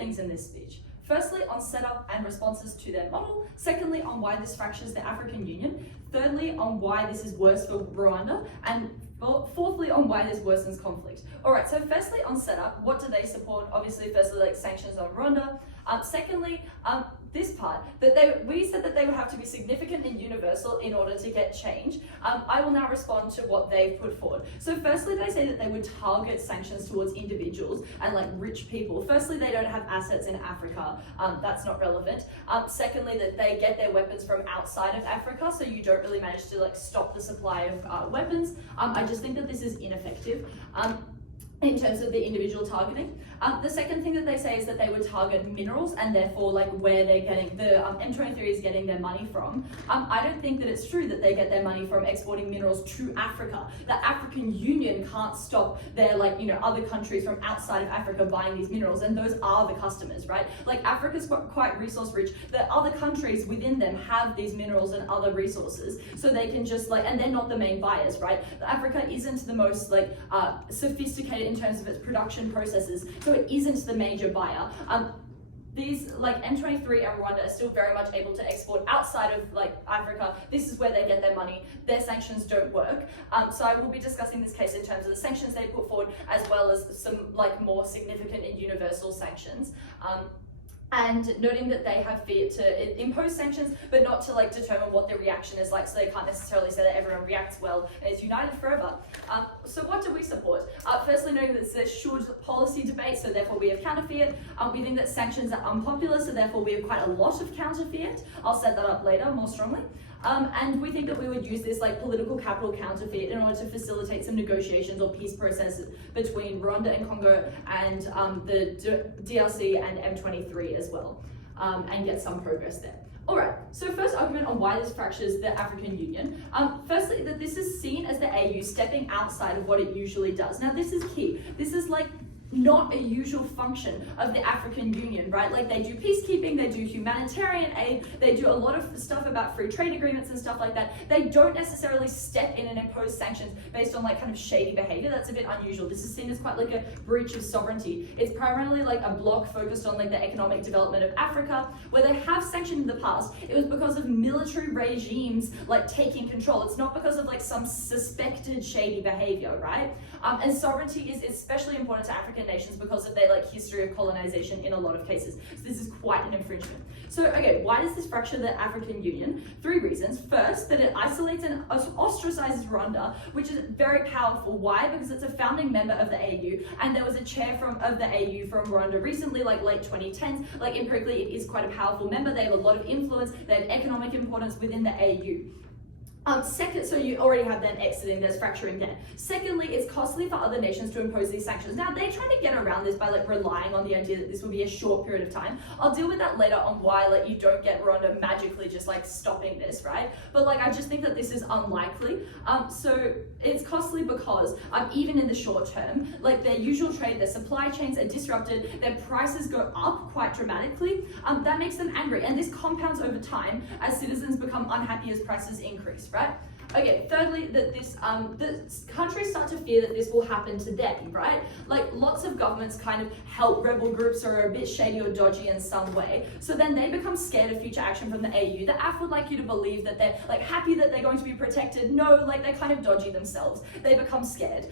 things in this speech. Firstly, on setup and responses to their model. Secondly, on why this fractures the African Union. Thirdly, on why this is worse for Rwanda. And fourthly, on why this worsens conflict. All right, so firstly, on setup, what do they support? Obviously, firstly, like sanctions on Rwanda. Secondly, this part, that we said that they would have to be significant and universal in order to get change. I will now respond to what they've put forward. So firstly, they say that they would target sanctions towards individuals and like rich people. Firstly, they don't have assets in Africa. That's not relevant. Secondly, that they get their weapons from outside of Africa, so you don't really manage to like stop the supply of weapons. I just think that this is ineffective. In terms of the individual targeting. The second thing that they say is that they would target minerals and therefore like where they're getting, the M23 is getting their money from. I don't think that it's true that they get their money from exporting minerals to Africa. The African Union can't stop their other countries from outside of Africa buying these minerals, and those are the customers, right? Like Africa's quite resource rich. The other countries within them have these minerals and other resources, so they can just and they're not the main buyers, right? Africa isn't the most sophisticated in terms of its production processes, so it isn't the major buyer. These M23 and Rwanda are still very much able to export outside of Africa. This is where they get their money. Their sanctions don't work. So I will be discussing this case in terms of the sanctions they put forward, as well as some more significant and universal sanctions. And noting that they have feared to impose sanctions, but not to determine what the reaction is like, so they can't necessarily say that everyone reacts well and is united forever. So what do we support? Firstly, noting that it's a should policy debate, so therefore we have counter fiat. We think that sanctions are unpopular, so therefore we have quite a lot of counter fiat. I'll set that up later more strongly. And we think that we would use this political capital counter fiat in order to facilitate some negotiations or peace processes between Rwanda and Congo and the DRC and M23 as well, and get some progress there. All right, so first argument on why this fractures the African Union. Firstly, that this is seen as the AU stepping outside of what it usually does. Now, this is key. This is not a usual function of the African Union, right? They do peacekeeping, they do humanitarian aid, they do a lot of stuff about free trade agreements and stuff like that. They don't necessarily step in and impose sanctions based on kind of shady behavior. That's a bit unusual. This is seen as quite a breach of sovereignty. It's primarily a bloc focused on the economic development of Africa. Where they have sanctioned in the past, it was because of military regimes taking control. It's not because of some suspected shady behavior, right? And sovereignty is especially important to African nations because of their history of colonization in a lot of cases. So this is quite an infringement. So okay, why does this fracture the African Union? 3 reasons. First, that it isolates and ostracizes Rwanda, which is very powerful. Why? Because it's a founding member of the AU, and there was a chair of the AU from Rwanda recently, late 2010s. Empirically, it is quite a powerful member. They have a lot of influence. They have economic importance within the AU. Second, so you already have them exiting, there's fracturing there. Secondly, it's costly for other nations to impose these sanctions. Now, they try to get around this by relying on the idea that this will be a short period of time. I'll deal with that later on why you don't get Rwanda magically just stopping this, right? But I just think that this is unlikely. So it's costly because even in the short term, their usual trade, their supply chains are disrupted, their prices go up quite dramatically. That makes them angry, and this compounds over time as citizens become unhappy as prices increase, right? Okay, thirdly, that the countries start to fear that this will happen to them, right? Lots of governments kind of help rebel groups or are a bit shady or dodgy in some way. So then they become scared of future action from the AU. The AF would like you to believe that they're happy that they're going to be protected. No, they're kind of dodgy themselves. They become scared.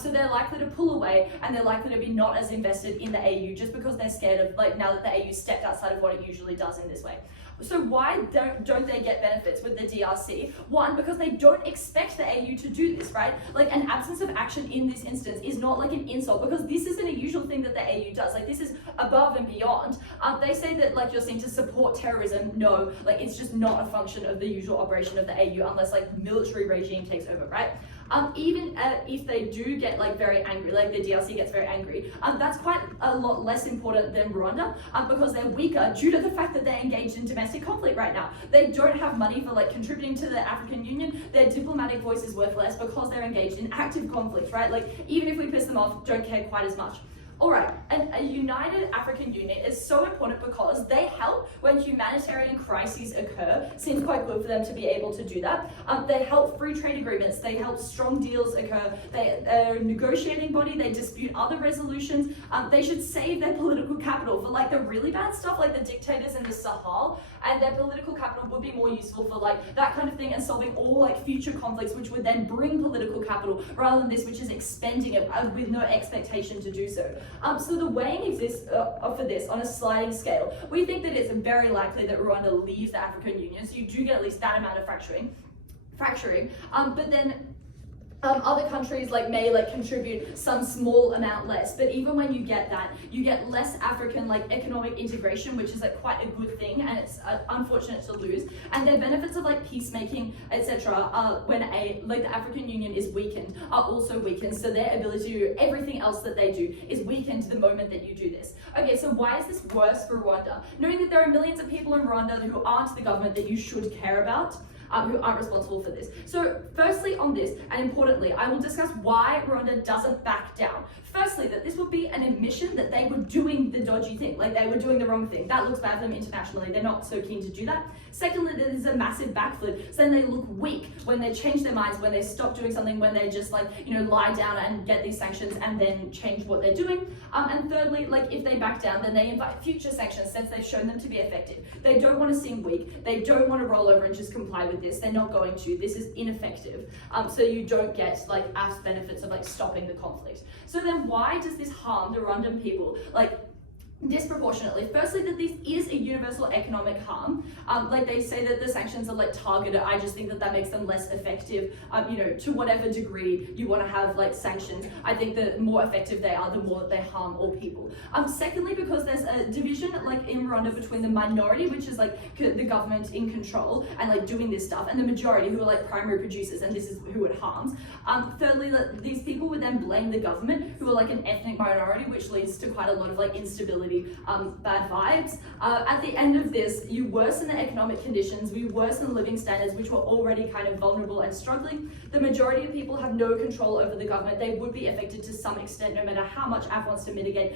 So they're likely to pull away, and they're likely to be not as invested in the AU just because they're scared of now that the AU stepped outside of what it usually does in this way. So why don't they get benefits with the DRC? One, because they don't expect the AU to do this, right? An absence of action in this instance is not an insult, because this isn't a usual thing that the AU does. This is above and beyond. They say that you're seen to support terrorism. No, it's just not a function of the usual operation of the AU unless military regime takes over, right? Even if they do get very angry, the DRC gets very angry, that's quite a lot less important than Rwanda, because they're weaker due to the fact that they're engaged in domestic conflict right now. They don't have money for contributing to the African Union. Their diplomatic voice is worth less because they're engaged in active conflict, right? Even if we piss them off, don't care quite as much. Alright, and a united African Union is so important because they help when humanitarian crises occur. Seems quite good for them to be able to do that. They help free trade agreements, they help strong deals occur, they're a negotiating body, they dispute other resolutions, they should save their political capital for like the really bad stuff like the dictators in the Sahel, and their political capital would be more useful for like that kind of thing and solving all like future conflicts, which would then bring political capital rather than this, which is expending it with no expectation to do so. So the weighing exists for this on a sliding scale. We think that it's very likely that Rwanda leaves the African Union, so you do get at least that amount of fracturing. But then other countries may contribute some small amount less, but even when you get that, you get less African economic integration, which is quite a good thing, and it's unfortunate to lose. And the benefits of peacemaking, etc., when the African Union is weakened, are also weakened. So their ability to do everything else that they do is weakened the moment that you do this. Okay, so why is this worse for Rwanda? Knowing that there are millions of people in Rwanda who aren't the government that you should care about, who aren't responsible for this. So firstly on this, and importantly, I will discuss why Rwanda doesn't back down. Firstly, that this would be an admission that they were doing the dodgy thing, they were doing the wrong thing. That looks bad for them internationally, they're not so keen to do that. Secondly, there is a massive backflip, so then they look weak when they change their minds, when they stop doing something, when they just lie down and get these sanctions and then change what they're doing. And thirdly, if they back down, then they invite future sanctions since they've shown them to be effective. They don't want to seem weak, they don't want to roll over and just comply with this, they're not going to, this is ineffective. So you don't get as benefits of stopping the conflict. So then why does this harm the Rwandan people disproportionately? Firstly, that this is a universal economic harm. They say that the sanctions are targeted. I just think that makes them less effective. To whatever degree you want to have sanctions, I think the more effective they are, the more that they harm all people. Secondly, because there's a division in Rwanda between the minority, which is the government in control and doing this stuff, and the majority who are primary producers, and this is who it harms. Thirdly, that these people would then blame the government, who are an ethnic minority, which leads to quite a lot of instability, bad vibes. At the end of this, you worsen the economic conditions, you worsen living standards, which were already kind of vulnerable and struggling. The majority of people have no control over the government. They would be affected to some extent, no matter how much AF wants to mitigate.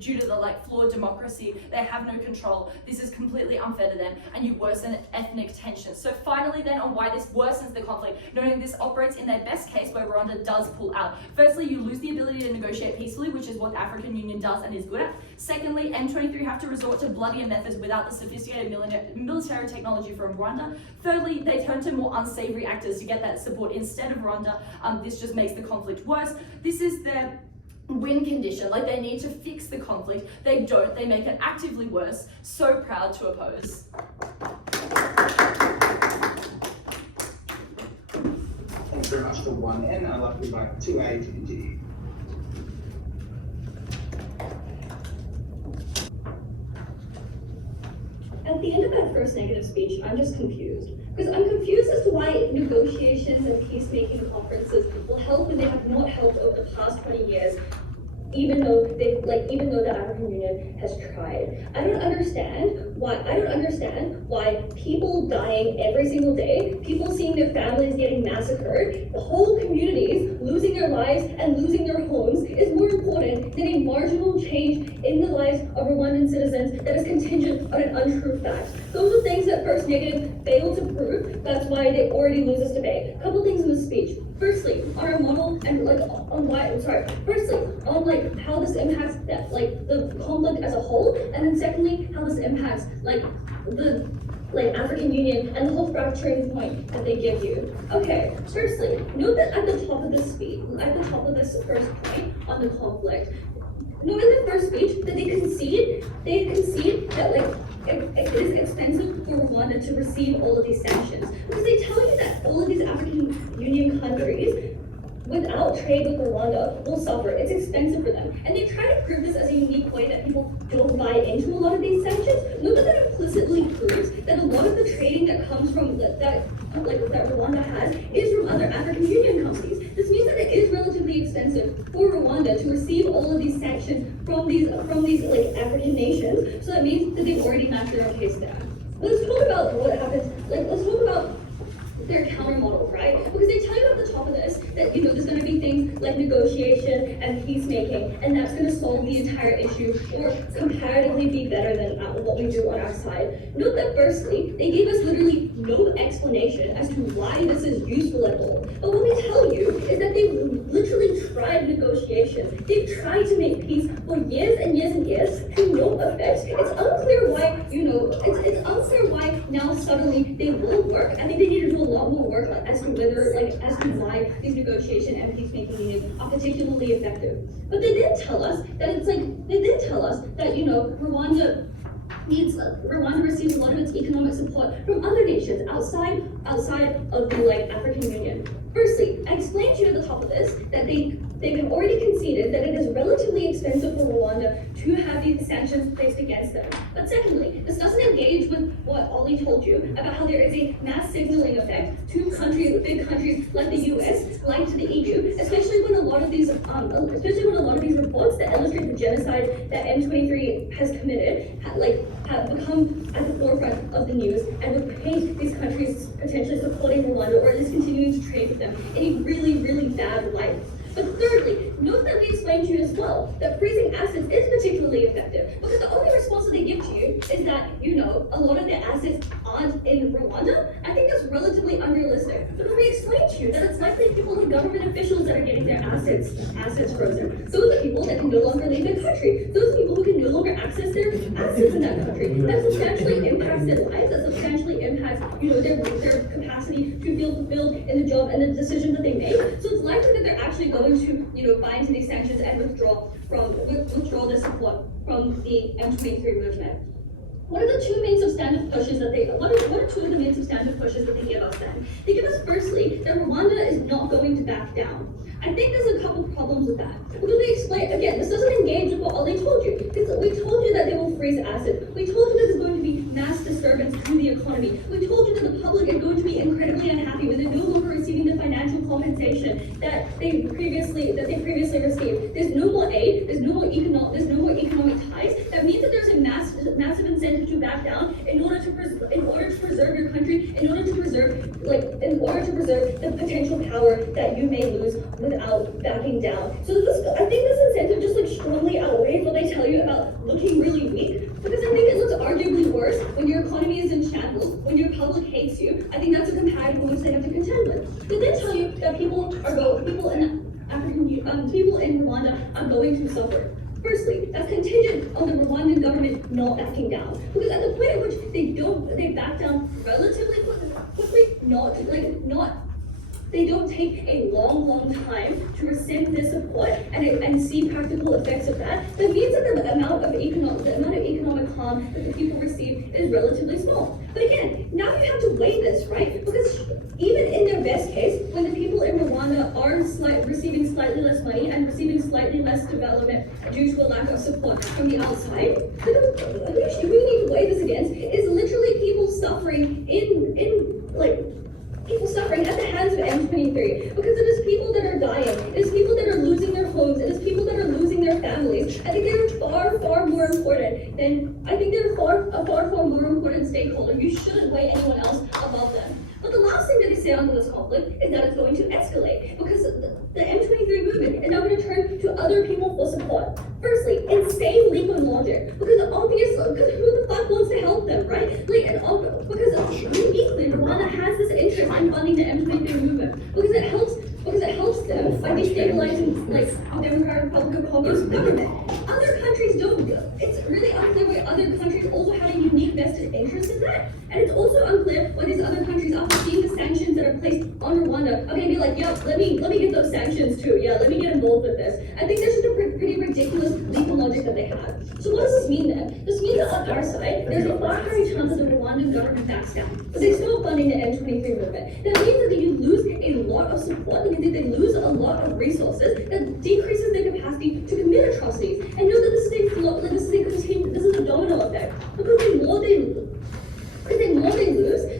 Due to the flawed democracy, they have no control. This is completely unfair to them, and you worsen ethnic tensions. So finally then, on why this worsens the conflict, noting this operates in their best case where Rwanda does pull out. Firstly, you lose the ability to negotiate peacefully, which is what the African Union does and is good at. Secondly, M23 have to resort to bloodier methods without the sophisticated military technology from Rwanda. Thirdly, they turn to more unsavory actors to get that support instead of Rwanda. This just makes the conflict worse. This is their win condition, they need to fix the conflict. They don't, they make it actively worse. So proud to oppose. Thanks very much for 1N. I'd like to invite 2A to continue. At the end of that first negative speech, I'm just confused. Because I'm confused as to why negotiations and peacemaking conferences will help when they have not helped over the past 20 years, even though the African Union has tried. I don't understand why people dying every single day, people seeing their families getting massacred, the whole communities losing their lives and losing their homes is more important than a marginal change in the lives of Rwandan citizens that is contingent on an untrue fact. Those are things that First Negative failed to prove. That's why they already lose this debate. A couple things in the speech. Firstly, on our model and on how this impacts that the conflict as a whole, and then secondly, how this impacts the African Union and the whole fracturing point that they give you. Okay, firstly, note that at the top of this speech, at the top of this first point on the conflict, note in the first speech that they concede that it is expensive for Rwanda to receive all of these sanctions, because they tell you that all of these African Union countries without trade with Rwanda will suffer. It's expensive for them. And they try to prove this as a unique way that people don't buy into a lot of these sanctions. Note that implicitly proves that a lot of the trading that comes from that Rwanda has is from other African Union companies. This means that it is relatively expensive for Rwanda to receive all of these sanctions from these African nations. So that means that they've already matched their own case there. Let's talk about what happens. Let's talk about their counter model, right? Because they tell you at the top of this that, you know, there's going to be things like negotiation and peacemaking, and that's going to solve the entire issue or comparatively be better than what we do on our side. Note that firstly, they gave us literally no explanation as to why this is useful at all. But what they tell you is that they've literally tried negotiations. They've tried to make peace for years and years and years to no effect. It's unclear why, you know, it's unclear why now suddenly they will work. I think they need to do a lot more work as to whether, like, as to why these negotiation and peacemaking meetings are particularly effective. But they did tell us that you know, Rwanda receives a lot of its economic support from other nations outside of the like African Union. Firstly, I explained to you at the top of this that they have already conceded that it is relatively expensive for Rwanda to have these sanctions placed against them. But secondly, this doesn't engage with what Ollie told you about how there is a mass signaling effect to countries, big countries like the US, like to the EU, especially when a lot of these reports that illustrate the genocide that M23 has committed have become at the forefront of the news and would paint these countries potentially supporting Rwanda or at least continuing to trade with them in a really, really bad light. But thirdly, note that we explained to you as well that freezing assets is particularly effective because the only response that they give to you is that, you know, a lot of their assets aren't in Rwanda. I think that's relatively unrealistic because we explained to you that it's likely people and government officials that are getting their assets frozen. Those are people that can no longer leave their country. Those are people who can no longer access their assets in that country. That substantially impacts their lives. That substantially impacts, you know, their capacity to feel fulfilled in the job and the decisions that they make. So it's likely that they're actually going to, you know, buy into these sanctions and withdraw their support from the M23 movement. What are two of the main substantive pushes that they give us then? They give us firstly that Rwanda is not going to back down. I think there's a couple problems with that. Because we explain, again, this doesn't engage with what Ollie told you. Because we told you that they will freeze assets. We told you that there's going to be mass disturbance to the economy. We told you that the public is going to be incredibly unhappy when they're no longer receiving the financial compensation that they previously received. There's no more aid, there's no more economic ties. That means that there's a massive incentive to back down in order to preserve your country, in order to preserve the potential power that you may lose without backing down. So I think this incentive just like strongly outweighs what they tell you about looking really weak, because I think it looks arguably worse when your economy is in shambles, when your public hates you. I think that's a comparative in which they have to contend with. They then tell you that people in Rwanda are going to suffer. Firstly, that's contingent on the Rwandan government not backing down. Because at the point at which they back down relatively quickly, they don't take a long time to rescind their support and see practical effects of that. That means that the amount of economic harm that the people receive is relatively small. But again, now you have to weigh this, right? Because even in their best case, when the people in Rwanda are receiving slightly less money and receiving slightly less development due to a lack of support from the outside, the issue we need to weigh this against is literally people suffering people suffering at the hands of M23, because it is people that are dying, it is people that are losing their homes, it is people that are losing their families. I think they're far more important stakeholder. You shouldn't weigh anyone else above them. But the last thing that they say on this conflict is that it's going to escalate, because the M23 movement is now going to turn to other people for support. Firstly, insane leap of logic, because who the fuck wants to help them, right? Because uniquely, Rwanda has this interest in funding the M23 movement, because it helps them by destabilizing the Democratic Republic of Congo's government. Other countries don't. It's really unclear why other countries also have a unique vested interest in that. And it's also unclear why these other countries, after seeing the sanctions that are placed on Rwanda, are going to be like, yeah, let me get those sanctions too. Yeah, let me get involved with this. I think this is a pretty ridiculous leap of logic that they have. So what does this mean then? This means that on our side, there's a far higher chance that the Rwandan government backs down, but they're still funding the M23 movement. That means that you lose a lot of support, that means that they lose a lot of resources, that decreases their capacity to commit atrocities. And know that this is a domino effect. Because the more they lose,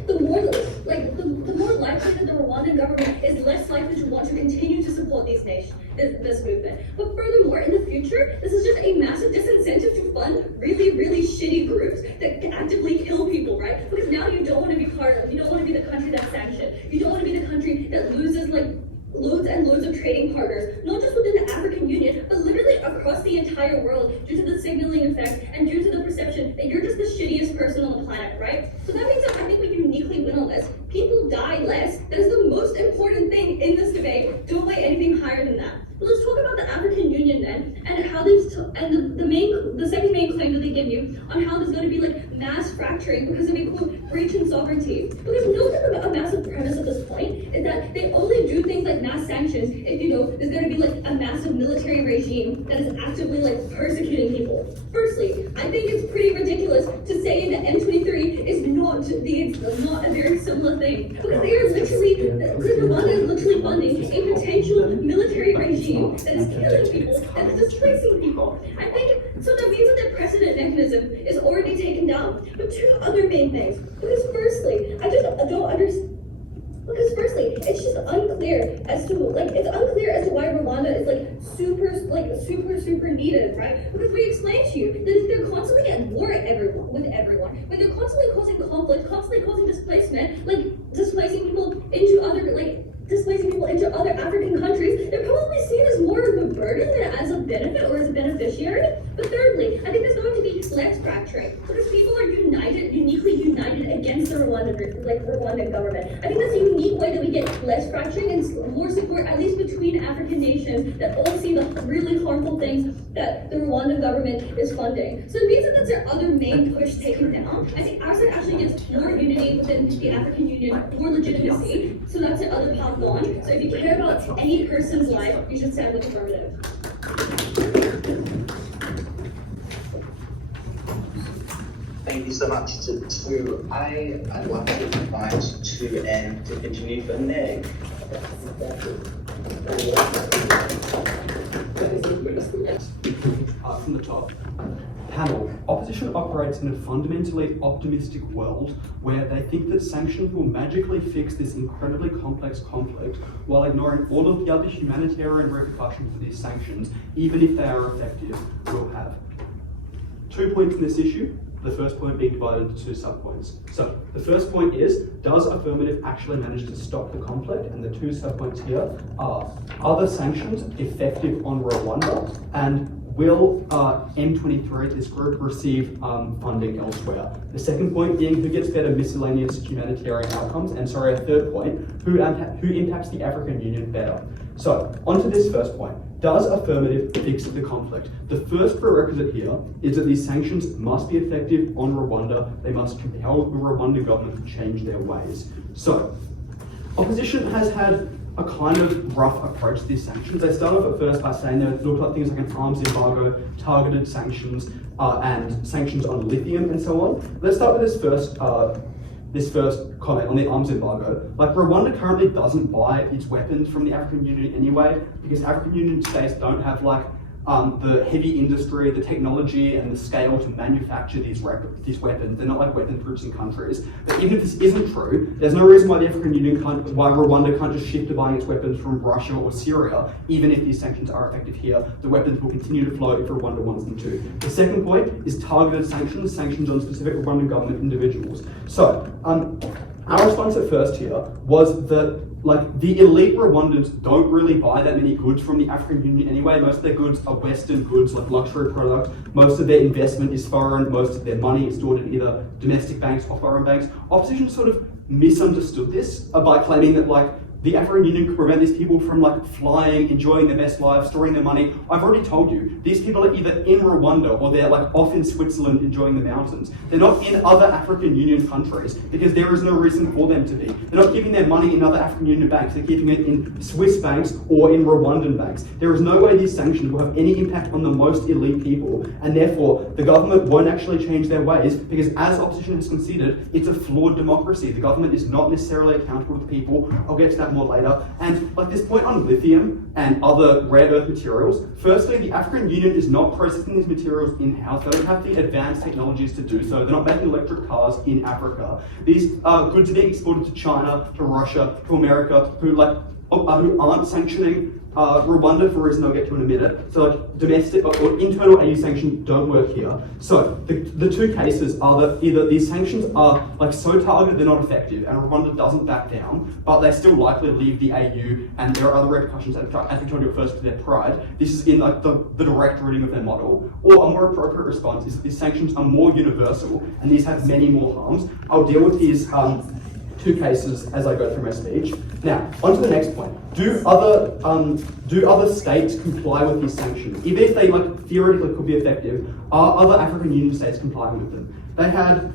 the more likely that the Rwandan government is less likely to want to continue to support these nations. this movement. But furthermore, in the future, this is just a massive disincentive to fund really, really shitty groups that actively kill people, right? Because now you don't want to be part of, you don't want to be the country that's sanctioned. You don't want to be the country that loses like loads and loads of trading partners, not just within the African Union, but literally across the entire world due to the signaling effect and due to the perception that you're just the shittiest person on the planet, right? So that means that I think we uniquely win on this. People die less. That is the most important thing in this debate. Don't weigh anything higher than that. But let's talk about the African Union then, and how these, and the second main claim that they give you on how there's going to be like mass fracturing because of a quote breach in sovereignty. Because note that a massive premise at this point is that they only do things like mass sanctions if there's going to be like a massive military regime that is actively like persecuting people. Firstly, I think it's pretty ridiculous to say that M23 is not a very similar thing, because they are literally, because Rwanda is literally funding a potential military regime that is killing people, that is displacing people. I think, so that means that their precedent mechanism is already taken down. But two other main things, because firstly, I just don't understand. Because firstly, it's just unclear as to why Rwanda is super needed, right? Because we explained to you that if they're constantly at war with everyone, when they're constantly causing conflict, constantly causing displacement, displacing people into other African countries, they're probably seen as more of a burden than as a benefit or as a beneficiary. But thirdly, I think there's going to be less fracturing because people are uniquely united against the Rwandan government. I think that's a unique way that we get less fracturing and more support, at least between African nations that all see the really harmful things that the Rwandan government is funding. So it means that that's their other main push taken down. I think our side actually gets more unity within the African Union, more legitimacy. So that's the other path on. So if you care about any person's life, you should stand with Affirmative. Thank you so much to I'd like to invite to and to continue for Neg. From the top. Panel. Opposition operates in a fundamentally optimistic world where they think that sanctions will magically fix this incredibly complex conflict while ignoring all of the other humanitarian repercussions that these sanctions, even if they are effective, will have. 2 points in this issue. The first point being divided into 2 subpoints. So the first point is, does Affirmative actually manage to stop the conflict? And the 2 subpoints here are the sanctions effective on Rwanda? And will M23, this group, receive funding elsewhere? The second point being, who gets better miscellaneous humanitarian outcomes? And sorry, a third point, who impacts the African Union better? So, onto this first point. Does Affirmative fix the conflict? The first prerequisite here is that these sanctions must be effective on Rwanda. They must compel the Rwandan government to change their ways. So, opposition has had a kind of rough approach to these sanctions. They started off at first by saying they looked like things like an arms embargo, targeted sanctions, and sanctions on lithium and so on. Let's start with this first comment on the arms embargo. Rwanda currently doesn't buy its weapons from the African Union anyway, because African Union states don't have the heavy industry, the technology, and the scale to manufacture these weapons. They're not like weapon-producing countries. But even if this isn't true, there's no reason why the African Union why Rwanda can't just shift to buying its weapons from Russia or Syria. Even if these sanctions are effective here, the weapons will continue to flow if Rwanda wants them to. The second point is targeted sanctions on specific Rwandan government individuals. So, our response at first here was that the elite Rwandans don't really buy that many goods from the African Union anyway. Most of their goods are Western goods, like luxury products. Most of their investment is foreign. Most of their money is stored in either domestic banks or foreign banks. Opposition sort of misunderstood this by claiming that the African Union could prevent these people from flying, enjoying their best lives, storing their money. I've already told you, these people are either in Rwanda or they're off in Switzerland enjoying the mountains. They're not in other African Union countries because there is no reason for them to be. They're not keeping their money in other African Union banks. They're keeping it in Swiss banks or in Rwandan banks. There is no way these sanctions will have any impact on the most elite people, and therefore the government won't actually change their ways because, as opposition has conceded, it's a flawed democracy. The government is not necessarily accountable to the people. I'll get to that more later. And this point on lithium and other rare earth materials, firstly, the African Union is not processing these materials in-house. They don't have the advanced technologies to do so. They're not making electric cars in Africa. These goods are being exported to China, to Russia, to America, who aren't sanctioning Rwanda, for a reason I'll get to in a minute. So like domestic or internal AU sanctions don't work here. So the two cases are that either these sanctions are like so targeted they're not effective and Rwanda doesn't back down, but they still likely leave the AU and there are other repercussions as I told you first to their pride. This is in like the direct reading of their model. Or a more appropriate response is that these sanctions are more universal and these have many more harms. I'll deal with these two cases as I go through my speech. Now, on to the next point. Do other states comply with these sanctions? Even if they like theoretically could be effective, are other African Union states complying with them? They had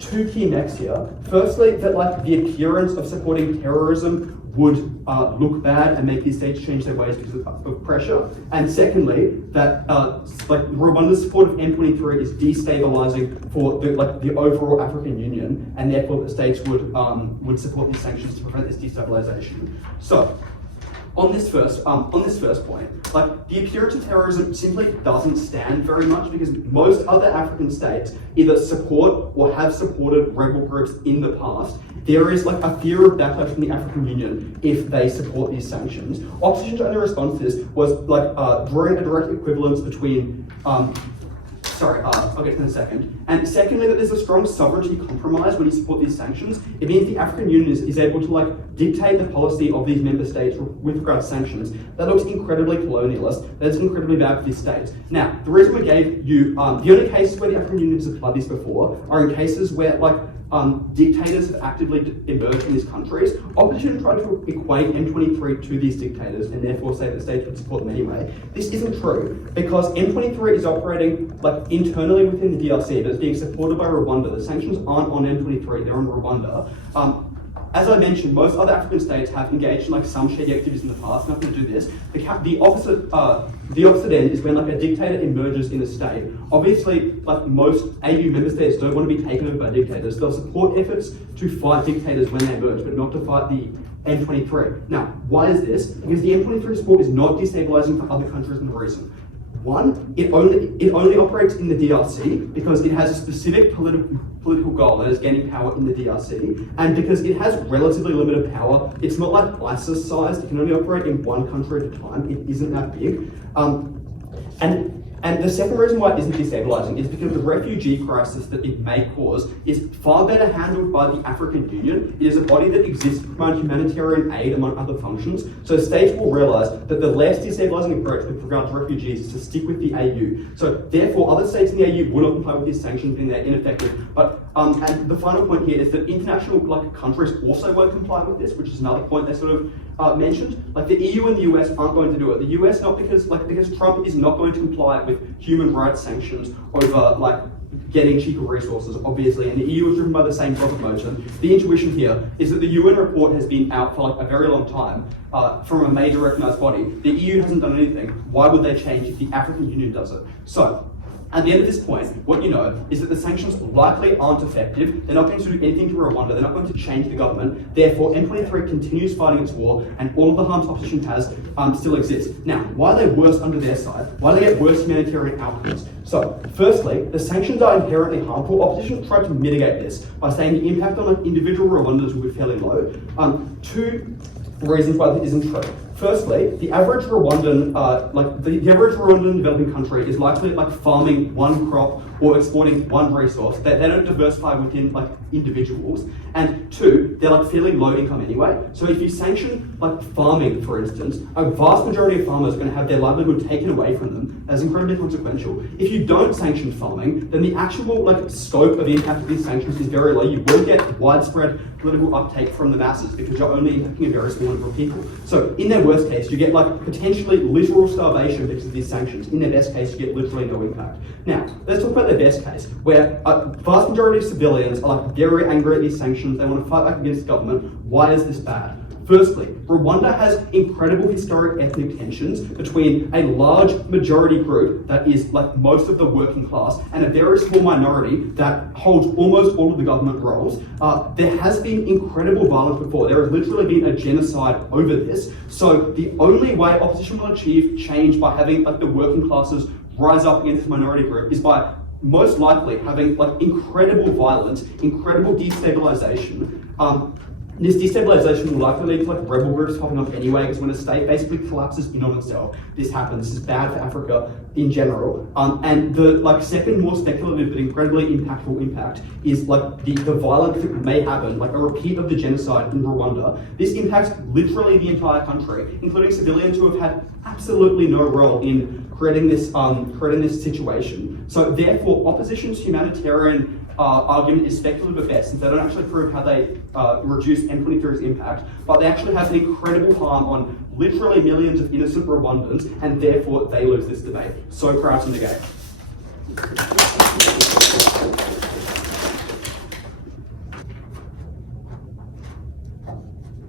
two key mechs here. Firstly, that like the appearance of supporting terrorism would look bad and make these states change their ways because of pressure. And secondly, that like Rwanda's support of M23 is destabilizing for the overall African Union, and therefore the states would support these sanctions to prevent this destabilization. So, on this first point, like the appearance of terrorism simply doesn't stand very much because most other African states either support or have supported rebel groups in the past. There is like a fear of backlash from the African Union if they support these sanctions. Opposition's only response to this was like drawing a direct equivalence between I'll get to that in a second. And secondly, that there's a strong sovereignty compromise when you support these sanctions. It means the African Union is able to like dictate the policy of these member states with regard to sanctions. That looks incredibly colonialist. That's incredibly bad for these states. Now, the reason we gave you, the only cases where the African Union has applied this before are in cases where like dictators have actively emerged in these countries. Opposition tried to equate M23 to these dictators and therefore say that states would support them anyway. This isn't true because M23 is operating like internally within the DRC, but it's being supported by Rwanda. The sanctions aren't on M23, they're on Rwanda. As I mentioned, most other African states have engaged in like some shady activities in the past. Not going to do this. The opposite end is when like a dictator emerges in a state. Obviously, like most AU member states don't want to be taken over by dictators. They'll support efforts to fight dictators when they emerge, but not to fight the M23. Now, why is this? Because the M23 support is not destabilizing for other countries in the region. One, it only operates in the DRC because it has a specific political goal that is gaining power in the DRC, and because it has relatively limited power, it's not like ISIS sized, it can only operate in one country at a time, it isn't that big. And the second reason why it isn't destabilizing is because the refugee crisis that it may cause is far better handled by the African Union. It is a body that exists to provide humanitarian aid among other functions. So states will realize that the less destabilizing approach with regard to refugees is to stick with the AU. So therefore, other states in the AU will not comply with these sanctions and they're ineffective. But and the final point here is that international countries also won't comply with this, which is another point they sort of mentioned. Like the EU and the US aren't going to do it. The US not because Trump is not going to comply with human rights sanctions over getting cheaper resources, obviously, and the EU is driven by the same profit motive. The intuition here is that the UN report has been out for a very long time from a major recognised body. The EU hasn't done anything. Why would they change if the African Union does it? So, at the end of this point, what you know is that the sanctions likely aren't effective. They're not going to do anything to Rwanda. They're not going to change the government. Therefore, M23 continues fighting its war, and all of the harms opposition has still exist. Now, why are they worse under their side? Why do they get worse humanitarian outcomes? So, firstly, the sanctions are inherently harmful. Opposition tried to mitigate this by saying the impact on individual Rwandans will be fairly low. Two reasons why this isn't true. Firstly, the average Rwandan, the average Rwandan developing country is likely farming one crop or exporting one resource. They don't diversify within individuals. And two, they're fairly low income anyway. So if you sanction farming, for instance, a vast majority of farmers are going to have their livelihood taken away from them. That's incredibly consequential. If you don't sanction farming, then the actual scope of the impact of these sanctions is very low. You won't get widespread political uptake from the masses because you're only impacting a very small number of people. So in their worst case, you get potentially literal starvation because of these sanctions. In their best case, you get literally no impact. Now, let's talk about their best case, where a vast majority of civilians are very angry at these sanctions. They want to fight back against the government. Why is this bad? Firstly, Rwanda has incredible historic ethnic tensions between a large majority group that is most of the working class and a very small minority that holds almost all of the government roles. There has been incredible violence before. There has literally been a genocide over this. So the only way opposition will achieve change by having the working classes rise up against the minority group is by most likely having incredible violence, incredible destabilization, This destabilization will likely lead to like rebel groups popping up anyway, because when a state basically collapses in on itself, this happens. This is bad for Africa in general. And the like second more speculative but incredibly impactful impact is like the violence that may happen, like a repeat of the genocide in Rwanda. This impacts literally the entire country, including civilians who have had absolutely no role in creating this situation. So therefore, opposition's humanitarian argument is speculative at best, since they don't actually prove how they reduce M23's impact, but they actually have an incredible harm on literally millions of innocent Rwandans, and therefore they lose this debate. So proud to negate.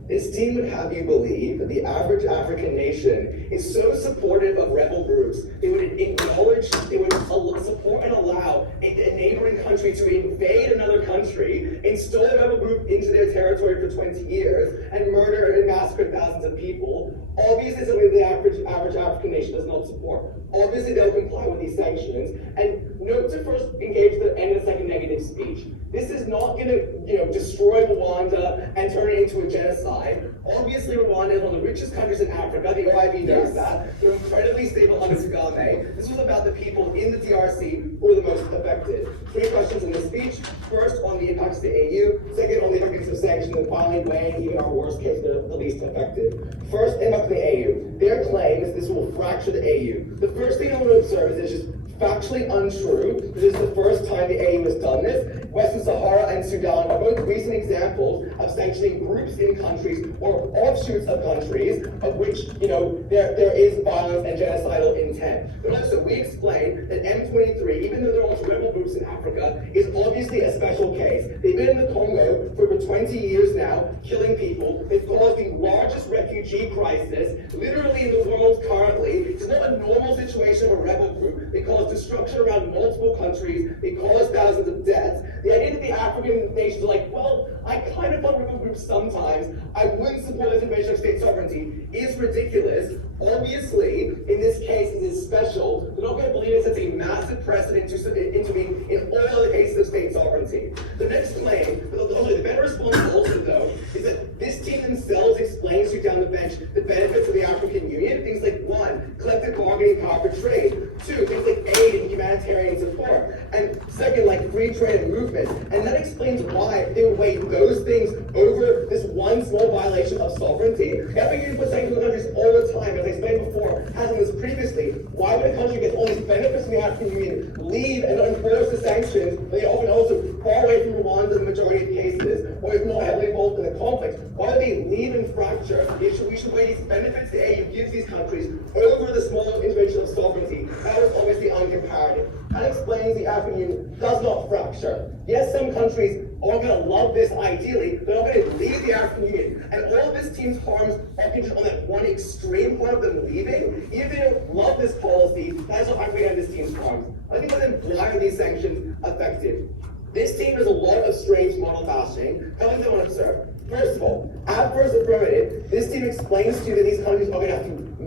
This team would have you believe that the average African nation is so supportive of rebel groups, they would acknowledge, they would support and allow a neighboring country to invade another country, install a rebel group into their territory for 20 years, and murder and massacre thousands of people. Obviously, something the average African nation does not support. Obviously, they'll comply with these sanctions. And note to first engage the end of the second negative speech. This is not going to, destroy Rwanda and turn it into a genocide. Obviously, Rwanda is one of the richest countries in Africa. The OIV knows that. They're incredibly stable under Kagame. This was about the people in the DRC who are the most affected. 3 questions in this speech. First, on the impacts to the AU. Second, on the impacts of sanctions. And finally, weighing even our worst case, the least affected. First, impact to the AU. Their claim is this will fracture the AU. The first thing I want to observe is it's just factually untrue. This is the first time the AU has done this. Western Sahara and Sudan are both recent examples of sanctioning groups in countries or offshoots of countries of which, there is violence and genocidal intent. But also, we explained that M23, even though they're also rebel groups in Africa, is obviously a special case. They've been in the Congo for over 20 years now, killing people. They've caused the largest refugee crisis, literally in the world currently. It's not a normal situation of a rebel group. They cause destruction around multiple countries. They cause thousands of deaths. The idea that the African nations are like, well, I kind of fund rebel groups sometimes, I wouldn't support this invasion of state sovereignty, is ridiculous. Obviously, in this case, it is special. They're not going to believe it sets a massive precedent to intervene in all other cases of state sovereignty. The next claim, the better response also, though, is that this team themselves explains to you down the bench the benefits of the African Union. Things like 1, collective bargaining power for trade. 2, things like aid and humanitarian support. And second, like free trade and movement. And that explains why they would weigh those things over this one small violation of sovereignty. The African Union puts sanctions on countries all the time, as I explained before, has done this previously. Why would a country get all these benefits from the African Union leave and enforce the sanctions when they often also far away from Rwanda in the majority of cases, or if not heavily involved in the conflict? Why would they leave and fracture? We should weigh these benefits the AU gives these countries over the small intervention of sovereignty. That was obviously uncomparative. That explains the African Union does not fracture. Yes, some countries are going to love this ideally, they're not going to leave the African Union. And all of this team's harms are contingent on that one extreme part of them leaving. Even if they don't love this policy, that is not how we end this team's harms. I think that then why are these sanctions effective? This team does a lot of strange model bashing. How do they want to observe? First of all, at first affirmative, this team explains to you that these countries are going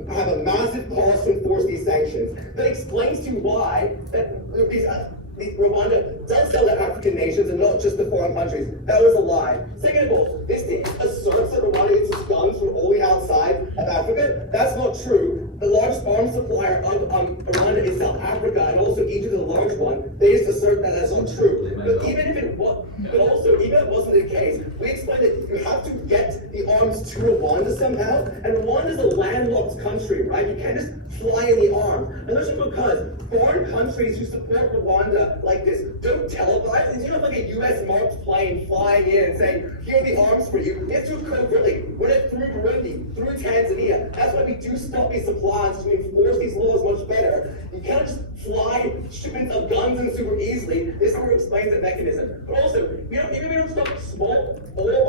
to have a massive cost to enforce these sanctions. That explains to you why Rwanda does sell to African nations and not just to foreign countries. That was a lie. Second of all, this team asserts that Rwanda gets its guns from only outside of Africa. That's not true. The largest arms supplier of Rwanda is South Africa, and also Egypt is a large one. They just assert that that's not true. But even if it wasn't the case, we explained that you have to get the arms to Rwanda somehow, and Rwanda is a landlocked country, right? You can't just fly in the arms. And that's just because foreign countries who support Rwanda like this don't televise. It's not like a US marked plane flying in and saying, here are the arms for you. You have to covertly run it through Burundi, through Tanzania. That's why we do stop these supplies to enforce these laws much better. You can't just fly shipments of guns in super easily. This sort of explains the mechanism. But also, we don't stop small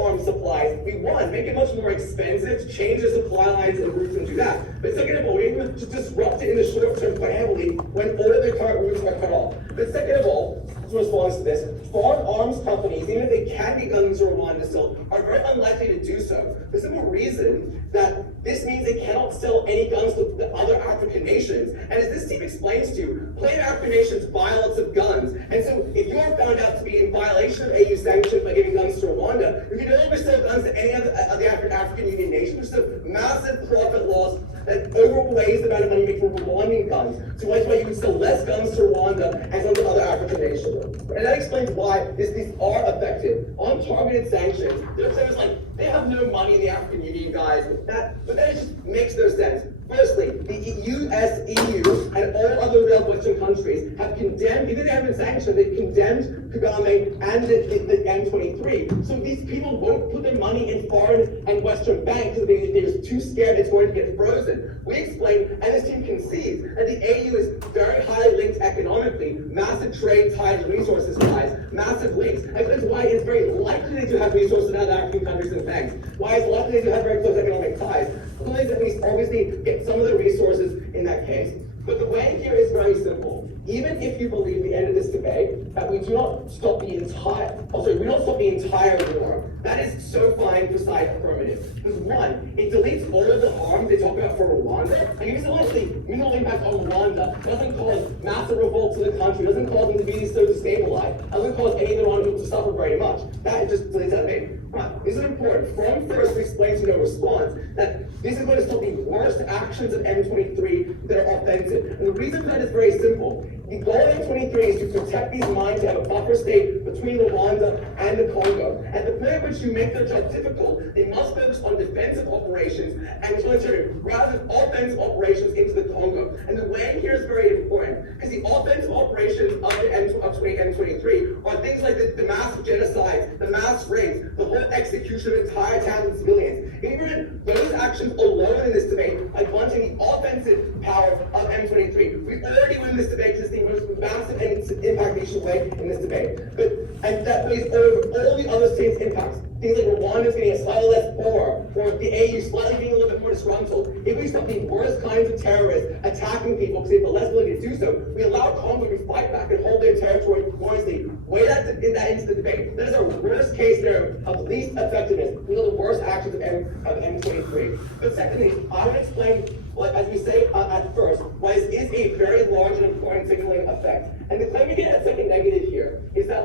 arms supplies. We make it much more expensive to change the supply lines and routes and do that. But second of all, we just disrupt it in the short term quite heavily when all of their current routes are cut off. But second of all, in response to this, foreign arms companies, even if they can get guns to Rwanda still, are very unlikely to do so. For the simple reason that this means they cannot sell any guns to the other African nations. And as this team explains to you, plenty of African nations buy lots of guns. And so if you are found out to be in violation of AU sanctions by giving guns to Rwanda, you can no longer sell guns to any of the African Union nations, which is a massive profit loss that overweighs the amount of money you make from Rwandan guns. So that's why you can sell less guns to Rwanda and some to other African nations. And that explains why these are effective. On targeted sanctions, they're saying like, they have no money in the African Union, guys, but that just makes no sense. Firstly, the US, EU, and all other real Western countries have condemned, even if they haven't sanctioned, they've condemned Kagame and the M23. So these people won't put their money in foreign and Western banks because they're just too scared it's going to get frozen. We explain, and this team concedes, that the AU is very highly linked economically, massive trade ties, resources ties, massive links, and that's why it's very likely to have resources in other African countries and banks. Why it's likely to have very close economic ties. Police at least obviously get some of the resources in that case. But the way here is very simple. Even if you believe at the end of this debate that we do not stop the entire, we don't stop the entire war, that is so fine for side affirmative. Because one, it deletes all of the harm they talk about for Rwanda, and even honestly, minimal impact on Rwanda doesn't cause massive revolt to the country, doesn't cause them to be so destabilized, doesn't cause any of the Rwanda people to suffer very much. That just deletes that debate. But this is important. From first, we explain to no response that this is going to stop the worst actions of M23 that are offensive. And the reason for that is very simple. The goal of M23 is to protect these mines, to have a buffer state between Rwanda and the Congo. At the point at which you make their job difficult, they must focus on defensive operations and military rather than offensive operations into the Congo. And the way here is very important because the offensive operations of the M23 are things like the mass genocides, the mass rapes, the whole execution of entire towns and civilians. Even those actions alone in this debate are blunting the offensive power of M23. We already win this debate because the most massive impact we should weigh in this debate. And that weighs over all the other states' impacts. Things like Rwanda's getting a slightly less poor, or the AU slightly being a little bit more disgruntled. If we stop the worst kinds of terrorists attacking people because they have the less ability to do so, we allow Congo to fight back and hold their territory honestly. Weigh that into the debate. That is our worst case scenario of least effectiveness. These are the worst actions of M23. But secondly, I want to explain, as we say at first, why this is a very large and important signaling effect. And the claim we get at second negative here is that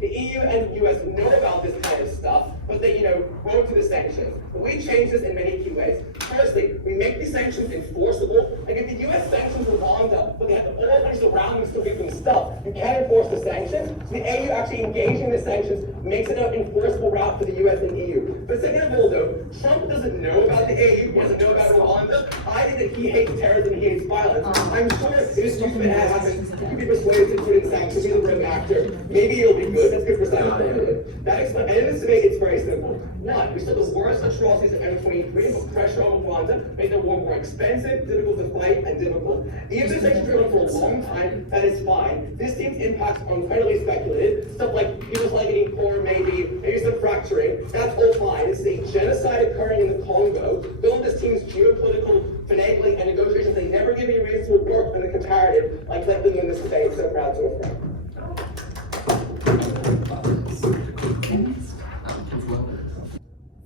the EU and US know about this kind of stuff, but they, won't do the sanctions. But we change this in many key ways. Firstly, we make these sanctions enforceable. Like if the US sanctions Rwanda, but they have all countries around them still give them stuff, you can't enforce the sanctions. So the AU actually engaging in the sanctions makes it an enforceable route for the US and EU. But second of all, though, Trump doesn't know about the AU, he doesn't know about Rwanda. I think that he hates terrorism and he hates violence. I'm sure if this stupid happens, he can be persuaded to put in sanctions, he's a rogue actor. Maybe it'll be good. That's good for side affirmative. That explains, and in this debate, it's very simple. One, we saw the worst atrocities of M23 and put pressure on Rwanda, made the war more expensive, difficult to fight, and difficult. Even if sanctions are on for a long time, that is fine. This team's impacts are incredibly speculative. Stuff like people like getting poor, maybe some fracturing. That's all fine. This is a genocide occurring in the Congo. Build this team's geopolitical finagling and negotiations. They never give you reason to work on the comparative, like them in this debate. So proud to affirm.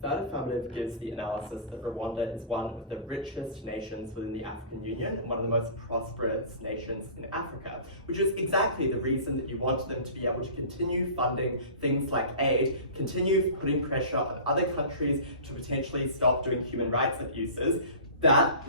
That affirmative gives the analysis that Rwanda is one of the richest nations within the African Union and one of the most prosperous nations in Africa, which is exactly the reason that you want them to be able to continue funding things like aid, continue putting pressure on other countries to potentially stop doing human rights abuses, that,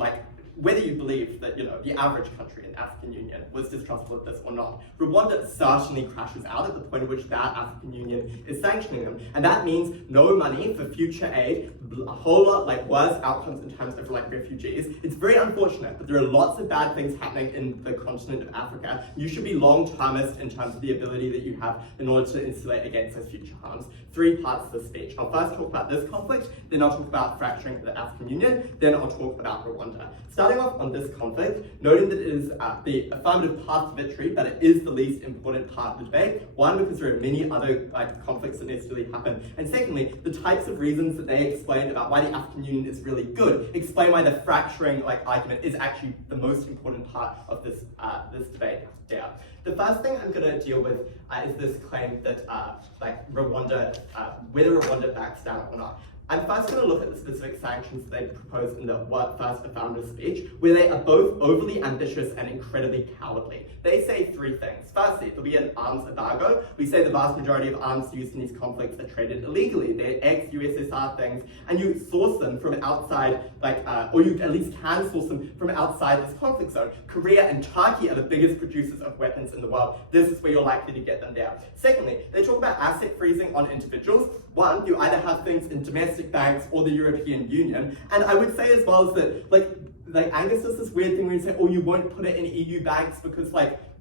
whether you believe that, the average country in the African Union was distrustful of this or not, Rwanda certainly crashes out at the point at which that African Union is sanctioning them. And that means no money for future aid, a whole lot worse outcomes in terms of refugees. It's very unfortunate, but there are lots of bad things happening in the continent of Africa. You should be long-termist in terms of the ability that you have in order to insulate against those future harms. 3 parts of the speech. I'll first talk about this conflict, then I'll talk about fracturing the African Union, then I'll talk about Rwanda. Starting off on this conflict, noting that it is the affirmative path to victory, but it is the least important part of the debate. One, because there are many other conflicts that need to really happen. And secondly, the types of reasons that they explain about why the African Union is really good, explain why the fracturing argument is actually the most important part of this debate here. The first thing I'm going to deal with is this claim that Rwanda, whether Rwanda backs down or not. I'm first going to look at the specific sanctions they proposed in the first Affirmative speech, where they are both overly ambitious and incredibly cowardly. They say three things. Firstly, there'll be an arms embargo. We say the vast majority of arms used in these conflicts are traded illegally. They're ex-USSR things, and you source them from outside, or you at least can source them from outside this conflict zone. Korea and Turkey are the biggest producers of weapons in the world. This is where you're likely to get them there. Secondly, they talk about asset freezing on individuals. One, you either have things in domestic banks or the European Union, and I would say as well as that, like Angus does this weird thing where you say, oh, you won't put it in EU banks because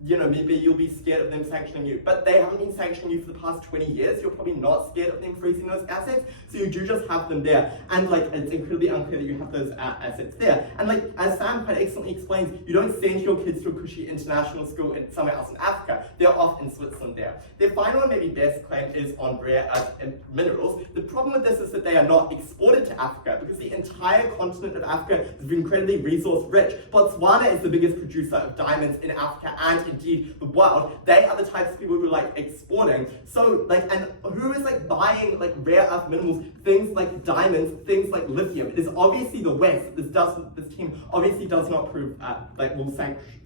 maybe you'll be scared of them sanctioning you. But they haven't been sanctioning you for the past 20 years. You're probably not scared of them freezing those assets. So you do just have them there. And it's incredibly unclear that you have those assets there. And as Sam quite excellently explains, you don't send your kids to a cushy international school somewhere else in Africa. They're off in Switzerland there. Their final and maybe best claim is on rare earth minerals. The problem with this is that they are not exported to Africa because the entire continent of Africa is incredibly resource rich. Botswana is the biggest producer of diamonds in Africa and indeed the world. They are the types of people who exporting. So and who is buying rare earth minerals, things like diamonds, things like lithium? It is obviously the West. This team obviously does not prove will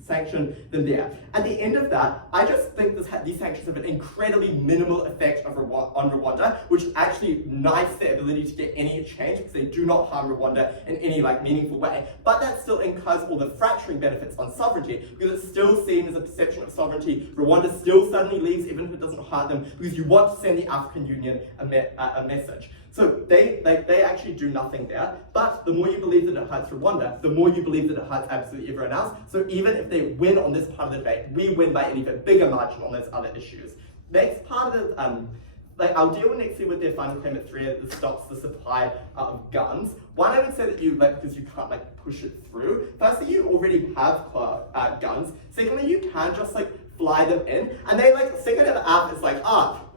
sanction them there. At the end of that, I just think these sanctions have an incredibly minimal effect on Rwanda, which actually knives their ability to get any change because they do not harm Rwanda in any meaningful way. But that still incurs all the fracturing benefits on sovereignty because it's still seen as a perception of sovereignty. Rwanda still suddenly leaves even if it doesn't hurt them because you want to send the African Union a message. So they actually do nothing there, but the more you believe that it hurts Rwanda, the more you believe that it hurts absolutely everyone else. So even if they win on this part of the debate, we win by an even bigger margin on those other issues. Next part of the, I'll deal next with their final claim at 3 that stops the supply of guns. One, I would say that because you can't push it through. Firstly, you already have guns. Secondly, you can just fly them in. And they second of app is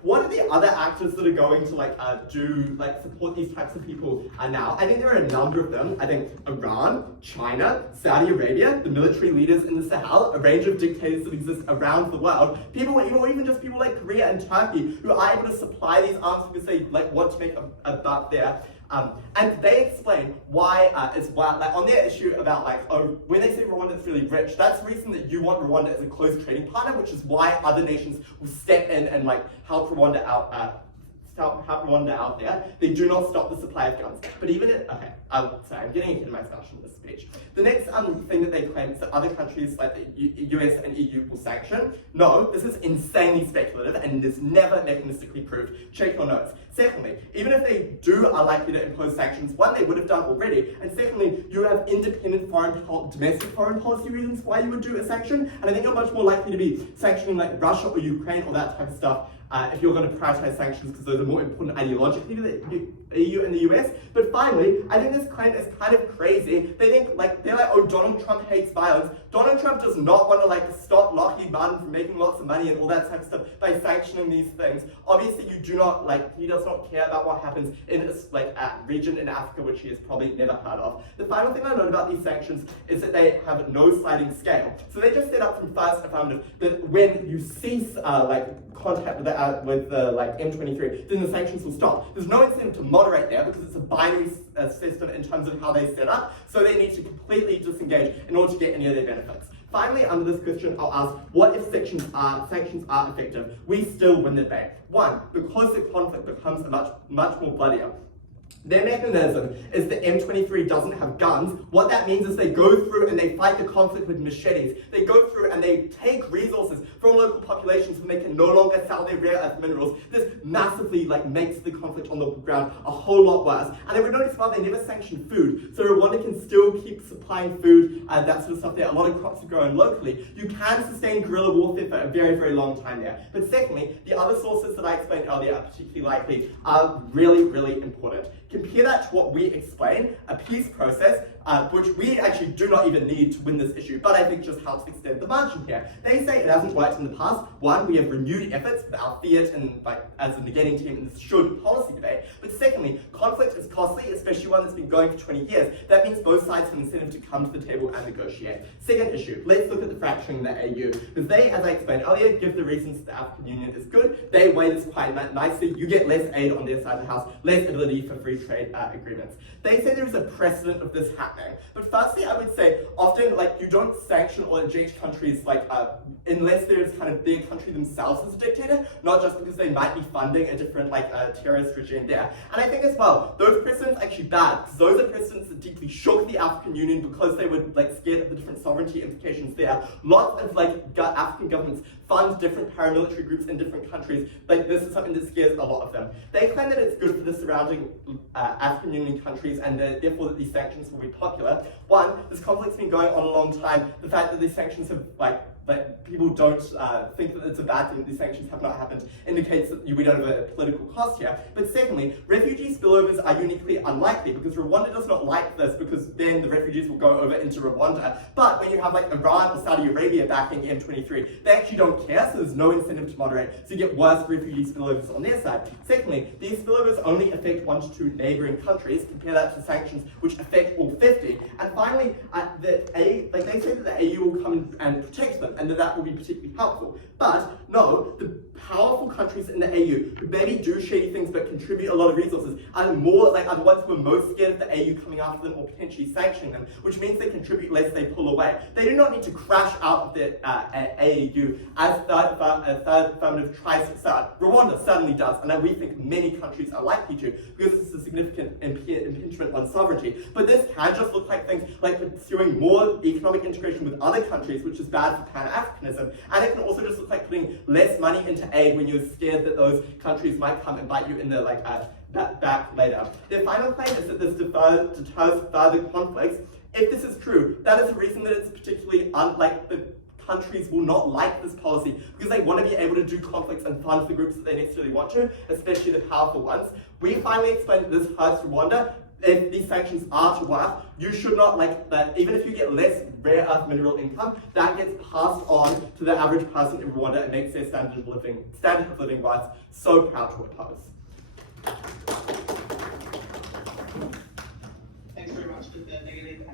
what are the other actors that are going to support these types of people now? I think there are a number of them. I think Iran, China, Saudi Arabia, the military leaders in the Sahel, a range of dictators that exist around the world, people, or even just people like Korea and Turkey who are able to supply these arms because they want to make a buck there. And they explain why, on their issue about when they say Rwanda is really rich, that's the reason that you want Rwanda as a close trading partner, which is why other nations will step in and help Rwanda out there. They do not stop the supply of guns. But even I'm getting ahead of myself in this speech. The next thing that they claim is that other countries like the US and EU will sanction. No, this is insanely speculative and is never mechanistically proved. Check your notes. Secondly, even if they are likely to impose sanctions, one, they would have done already, and secondly, you have independent domestic foreign policy reasons why you would do a sanction, and I think you're much more likely to be sanctioning Russia or Ukraine or that type of stuff if you're going to prioritize sanctions because those are more important ideologically to the EU and the US. But finally, I think this claim is kind of crazy. They think oh, Donald Trump hates violence. Donald Trump does not want to stop Lockheed Martin from making lots of money and all that type of stuff by sanctioning these things. Obviously, you do not he does not care about what happens in this a region in Africa which he has probably never heard of. The final thing I know about these sanctions is that they have no sliding scale. So they just set up from first Affirmative that when you cease contact with the M23, then the sanctions will stop. There's no incentive to moderate there because it's a binary system in terms of how they set up, so they need to completely disengage in order to get any of their benefits. Finally, under this question, I'll ask, what if sanctions are effective? We still win the debate. One, because the conflict becomes much more bloodier. Their mechanism is that M23 doesn't have guns. What that means is they go through and they fight the conflict with machetes. They go through and they take resources from local populations when they can no longer sell their rare earth minerals. This massively makes the conflict on the ground a whole lot worse. And they would notice well they never sanction food. So Rwanda can still keep supplying food and that sort of stuff there. A lot of crops are grown locally. You can sustain guerrilla warfare for a very, very long time there. But secondly, the other sources that I explained earlier are particularly likely are really, really important. Compare that to what we explain, a peace process which we actually do not even need to win this issue, but I think just helps extend the margin here. They say it hasn't worked in the past. One, we have renewed efforts with our fiat and as a negating team in this should policy debate. But secondly, conflict is costly, especially one that's been going for 20 years. That means both sides have an incentive to come to the table and negotiate. Second issue, let's look at the fracturing in the AU. Because they, as I explained earlier, give the reasons the African Union is good. They weigh this quite nicely. You get less aid on their side of the house, less ability for free trade agreements. They say there is a precedent of this happening. But firstly, I would say often you don't sanction or eject countries unless there's kind of their country themselves as a dictator, not just because they might be funding a different terrorist regime there. And I think as well, those precedents are actually bad, because those are precedents that deeply shook the African Union because they were scared of the different sovereignty implications there. Lots of African governments fund different paramilitary groups in different countries. This is something that scares a lot of them. They claim that it's good for the surrounding African Union countries and therefore that these sanctions will be popular. One, this conflict's been going on a long time. The fact that these sanctions have people don't think that it's a bad thing that these sanctions have not happened indicates that we don't have a political cost here. But secondly, refugee spillovers are uniquely unlikely because Rwanda does not like this because then the refugees will go over into Rwanda. But when you have Iran or Saudi Arabia backing M23, they actually don't care, so there's no incentive to moderate, so you get worse refugee spillovers on their side. Secondly, these spillovers only affect 1 to 2 neighboring countries, compare that to sanctions which affect all 50. And finally, they say that the AU will come and protect them, and that will be particularly helpful. But no, the powerful countries in the AU who maybe do shady things but contribute a lot of resources are the ones who are most scared of the AU coming after them or potentially sanctioning them, which means they contribute less, they pull away. They do not need to crash out of the AU as third affirmative tries to start. Rwanda certainly does, and we think many countries are likely to, because this is a significant impingement on sovereignty. But this can just look like things like pursuing more economic integration with other countries, which is bad for Pan-Africanism, and it can also just look like putting less money into aid when you're scared that those countries might come and bite you in the back later. Their final claim is that this deters further conflicts. If this is true, that is a reason that it's particularly the countries will not like this policy because they want to be able to do conflicts and fund the groups that they necessarily want to, especially the powerful ones. We finally explained that this hurts Rwanda. If these sanctions are to work, you should not even if you get less rare earth mineral income, that gets passed on to the average person in Rwanda and makes their standard of living rights so proud to oppose. Thanks very much for the negative.